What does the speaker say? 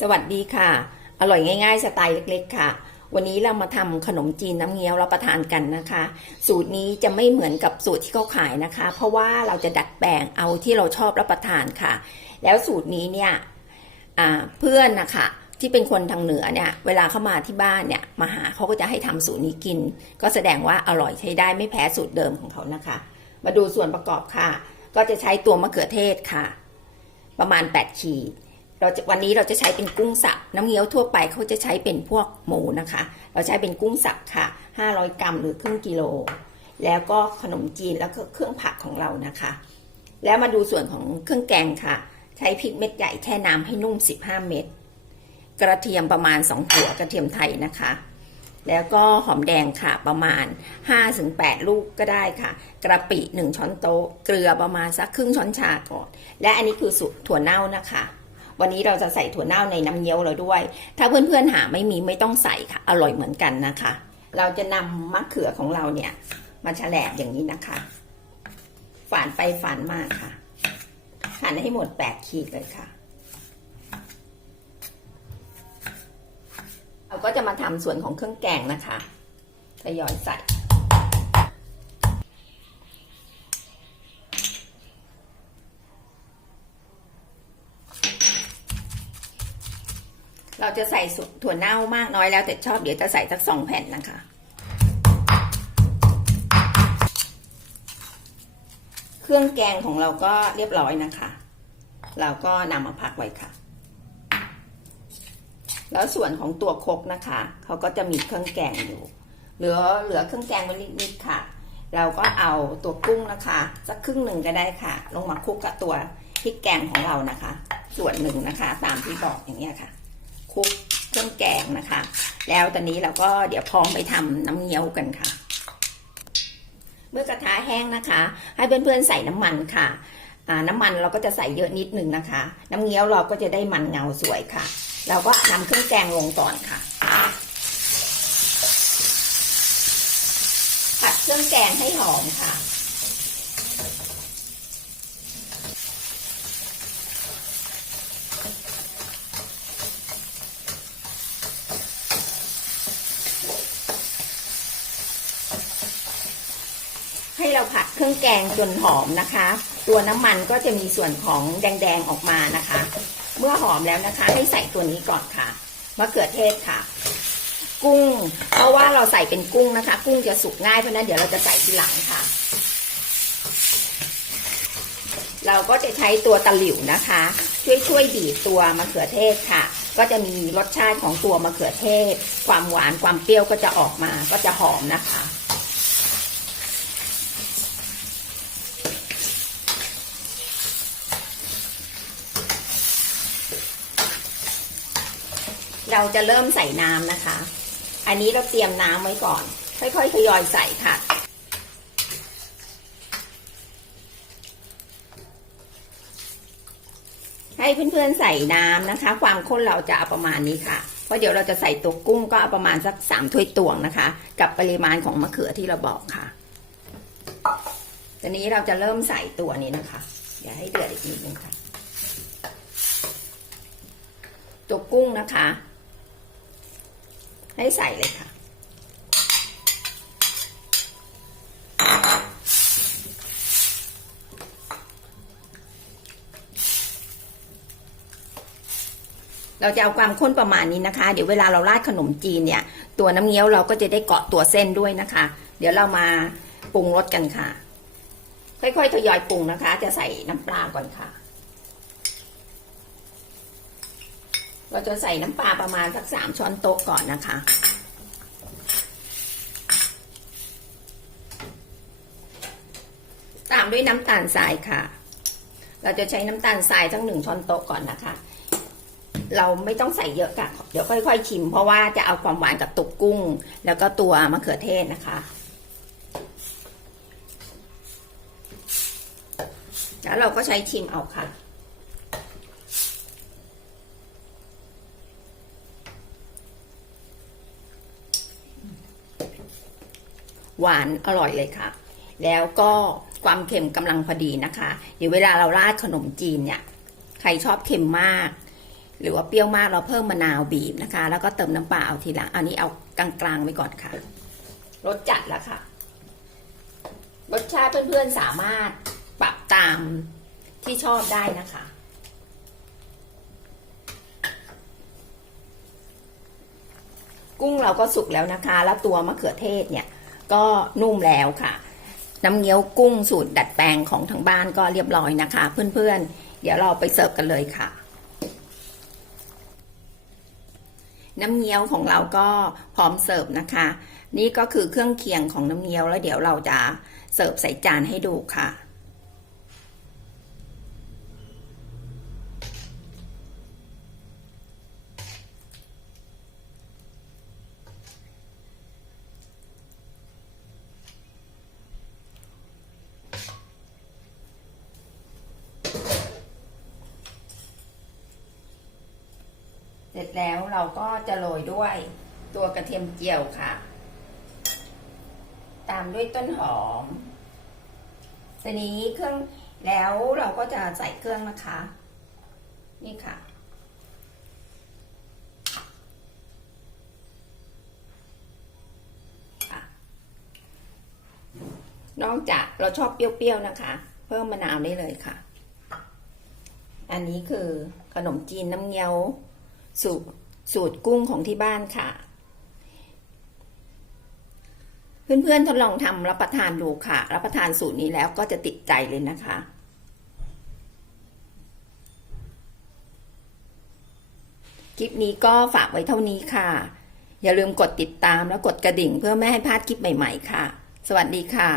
สวัสดีค่ะ อร่อยง่ายๆ สไตล์เล็กๆ ค่ะ วันนี้เรามาทำขนมจีนน้ำเงี้ยวรับประทานกันนะคะ สูตรนี้จะไม่เหมือนกับสูตรที่เขาขายนะคะ เพราะว่าเราจะดัดแปลงเอาที่เราชอบรับประทานค่ะ แล้วสูตรนี้เนี่ยเพื่อนนะคะที่เป็นคนทางเหนือเนี่ย เวลาเข้ามาที่บ้านเนี่ยมาหาเขาก็จะให้ทำสูตรนี้กิน ก็แสดงว่าอร่อยใช้ได้ไม่แพ้สูตรเดิมของเขานะคะ มาดูส่วนประกอบค่ะ ก็จะใช้ตัวมะเขือเทศค่ะ ประมาณ 8 ขีด เราจะวันนี้เราจะใช้เป็นกุ้งสับน้ำเงี้ยวทั่วไปเขาจะใช้เป็นพวกหมูนะคะ เราใช้เป็นกุ้งสับค่ะ 500 กรัมหรือครึ่งกิโล แล้วก็ขนมจีนแล้วก็เครื่องผักของเรานะคะ แล้วมาดูส่วนของเครื่องแกงค่ะ ใช้พริกเม็ดใหญ่แช่น้ำให้นุ่ม 15 เม็ดกระเทียมประมาณ 2 หัวกระเทียมไทยนะคะ แล้วก็หอมแดงค่ะประมาณ 5-8 ลูกก็ได้ค่ะ กระปิ 1 ช้อนโต๊ะ เกลือประมาณสักครึ่งช้อนชาก่อน และอันนี้คือสูตรถั่วเน่านะคะ วันนี้เราจะใส่ถั่วเน่าในน้ำเงี้ยวเราด้วย ถ้าเพื่อนๆหาไม่มีไม่ต้องใส่ค่ะ อร่อยเหมือนกันนะคะ เราจะนำมะเขือของเราเนี่ย มาแฉลบอย่างนี้นะคะ ฝานไปฝานมาค่ะหั่นให้หมด8ขีดเลยค่ะ เราก็จะมาทำส่วนของเครื่องแกงนะคะทยอยใส่ เราจะใส่ถั่วเน่ามากน้อยแล้วแต่ชอบเดี๋ยวจะใส่สักสองแผ่นนะคะ เครื่องแกงของเราก็เรียบร้อยนะคะ เราก็นำมาพักไว้ค่ะ แล้วส่วนของตัวคกนะคะเขาก็จะมีเครื่องแกงอยู่ เหลือเหลือเครื่องแกงไว้นิดๆค่ะ เราก็เอาตัวกุ้งนะคะ สักครึ่งหนึ่งก็ได้ค่ะ ลงมาคลุกกับตัวพริกแกงของเรานะคะ ส่วนหนึ่งนะคะ ตามที่บอกอย่างเงี้ยค่ะ คลุกเครื่องแกงนะคะ แล้วตอนนี้เราก็เดี๋ยวพร้อมไปทำน้ำเงี้ยวกันค่ะ เมื่อกระทะแห้งนะคะ ให้เพื่อนๆใส่น้ำมันค่ะน้ำมันเราก็จะใส่เยอะนิดนึงนะคะ น้ำเงี้ยวเราก็จะได้มันเงาสวยค่ะ เราก็นำเครื่องแกงลงก่อนค่ะ ผัดเครื่องแกงให้หอมค่ะ ให้เราผัดเครื่องแกงจนหอมนะคะ ตัวน้ำมันก็จะมีส่วนของแดงๆออกมานะคะ เมื่อหอมแล้วนะคะ ให้ใส่ตัวนี้ก่อนค่ะมะเขือเทศค่ะ กุ้ง เพราะว่าเราใส่เป็นกุ้งนะคะ กุ้งจะสุกง่ายเพราะนั้นเดี๋ยวเราจะใส่ทีหลังค่ะ เราก็จะใช้ตัวตะหลิวนะคะ ช่วยช่วยดีดตัวมะเขือเทศค่ะ ก็จะมีรสชาติของตัวมะเขือเทศ ความหวานความเปรี้ยวก็จะออกมาก็จะหอมนะคะ เราจะเริ่มใส่น้ำนะคะ อันนี้เราเตรียมน้ำไว้ก่อน ค่อยๆทยอยใส่ค่ะให้เพื่อนๆใส่น้ำนะคะ ความข้นเราจะเอาประมาณนี้ค่ะ เพราะเดี๋ยวเราจะใส่ตัวกุ้งก็เอาประมาณสักสามถ้วยตวงนะคะ กับปริมาณของมะเขือที่เราบอกค่ะตอนนี้เราจะเริ่มใส่ตัวนี้นะคะ เดี๋ยวให้เดือดอีกนิดนึงค่ะ ตัวกุ้งนะคะ ให้ใส่เลยค่ะ เราจะเอาความข้นประมาณนี้นะคะ เดี๋ยวเวลาเราราดขนมจีนเนี่ย ตัวน้ำเงี้ยวเราก็จะได้เกาะตัวเส้นด้วยนะคะ เดี๋ยวเรามาปรุงรสกันค่ะ ค่อยๆทยอยปรุงนะคะ จะใส่น้ำปลาก่อนค่ะ เราจะใส่น้ำปลาประมาณสักสามช้อนโต๊ะก่อนนะคะ ตามด้วยน้ำตาลทรายค่ะ เราจะใช้น้ำตาลทรายทั้งหนึ่งช้อนโต๊ะก่อนนะคะ เราไม่ต้องใส่เยอะค่ะ เดี๋ยวค่อย ๆ ชิม เพราะว่าจะเอาความหวานกับตุกกุ้ง แล้วก็ตัวมะเขือเทศนะคะแล้วเราก็ใช้ชิมเอาค่ะ หวานอร่อยเลยค่ะ แล้วก็ความเค็มกำลังพอดีนะคะ เดี๋ยวเวลาเราราดขนมจีนเนี่ย ใครชอบเค็มมาก หรือว่าเปรี้ยวมากเราเพิ่มมะนาวบีบนะคะ แล้วก็เติมน้ำปลาเอาทีหลัง อันนี้เอากลางๆไว้ก่อนค่ะ รสจัดแล้วค่ะ รสชาติเพื่อนๆสามารถปรับตามที่ชอบได้นะคะ กุ้งเราก็สุกแล้วนะคะ แล้วตัวมะเขือเทศเนี่ย ก็นุ่มแล้วค่ะ น้ำเงี้ยวกุ้งสูตรดัดแปลงของทางบ้านก็เรียบร้อยนะคะ เพื่อนๆ เดี๋ยวเราไปเสิร์ฟกันเลยค่ะ น้ำเงี้ยวของเราก็พร้อมเสิร์ฟนะคะ นี่ก็คือเครื่องเคียงของน้ำเงี้ยวแล้วเดี๋ยวเราจะเสิร์ฟใส่จานให้ดูค่ะ เสร็จแล้วเราก็จะโรยด้วยตัวกระเทียมเจียวค่ะ ตามด้วยต้นหอมทีนี้เครื่องแล้วเราก็จะใส่เครื่องนะคะ นี่ค่ะค่ะนอกจากเราชอบเปรี้ยวๆนะคะ เพิ่มมะนาวได้เลยค่ะ อันนี้คือขนมจีนน้ำเงี้ยว สูตรสูตรกุ้งของที่บ้านค่ะ เพื่อนๆทดลองทำรับประทานดูค่ะ รับประทานสูตรนี้แล้วก็จะติดใจเลยนะคะคลิปนี้ก็ฝากไว้เท่านี้ค่ะ อย่าลืมกดติดตามแล้วกดกระดิ่งเพื่อไม่ให้พลาดคลิปใหม่ ๆ ค่ะ สวัสดีค่ะ